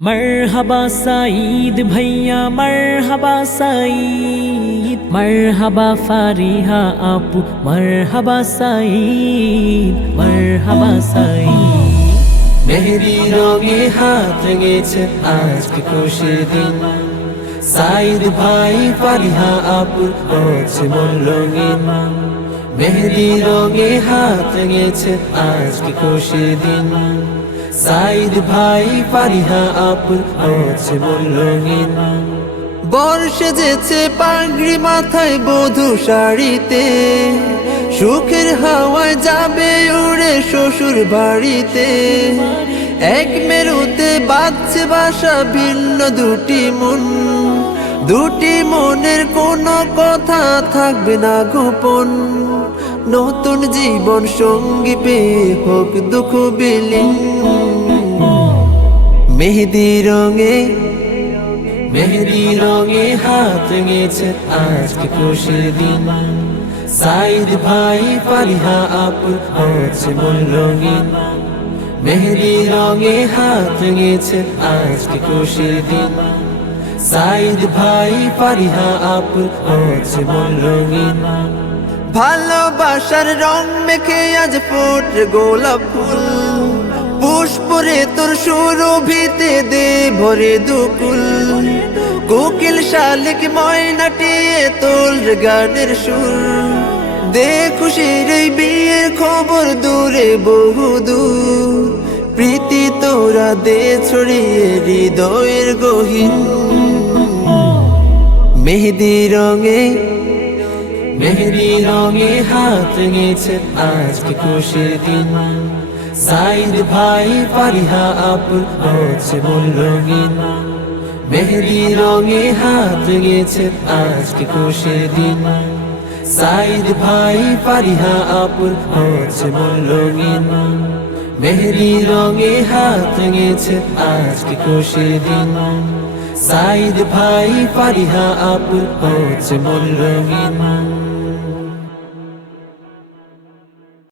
মরহবা সাঈদ ভাইয়া, মরহবা সাঈদ, মরহবা ফারিহা আপু, মরহবা সাঈদ মরহবা সাঈদ। মেহেদি রঙে হাত রঙেছে আজকে খুশি দিন। সাইদ ভাই ফারিহা আপু হচ্ছে মন মেহেদি রঙে হাত গেছে আজকে খুশির দিন? সাইদ ভাই, ফারিহা আপুর হচ্ছে রঙিন বর্ষে যেছে পাগড়ি মাথায় বধু শাড়িতে, সুখের হাওয়ায় যাবে উড়ে শ্বশুর বাড়িতে। এক মেরুতে বাজছে বাসা, ভিন্ন দুটি মন, দুটি মনের কোনো কথা থাকবে না গোপন। নতুন জীবন সঙ্গী পেয়ে হোক দুঃখ বিলীন। মেহেদি রঙে মেহেদি রঙে হাত গেছে আজকে খুশির দিন। সাইদ ভাই, ফারিহা আপু হচ্ছে মন রঙিন। মেহেদি রঙে হাত গেছে আজকে খুশির দিন। সাইদ ভাই পারিহা আপ হচ্ছে মন রঙিন ভালোবাসার রং মেখে আজ ফুট গোলাপ ফুল। পুষ্পরে তোর সুরভিতে দে ভরে দুকুল। কোকিল শালিক ময়নাটিয়ে তোল গানের সুর। দে খুশির বিয়ের খবর দূরে বহু দূর দে ছড়িয়ে হৃদয়ের গহীন। মেহেদি রঙে মেহেদি রঙে হাত গেছে আজকে খুশির দিন। সাইদ ভাই পারিহা আপুর হচ্ছে রঙিন। মেহেদি রঙে হাত গেছে আজকে খুশির দিন। সাইদ ভাই পারিহা আপুর হচ্ছে রঙিন। মেহেদি রঙে হাত গেছে আজকে খুশির দিন। সাইদ ভাই ফারিহা আপুর হচ্ছে মূল রঙিন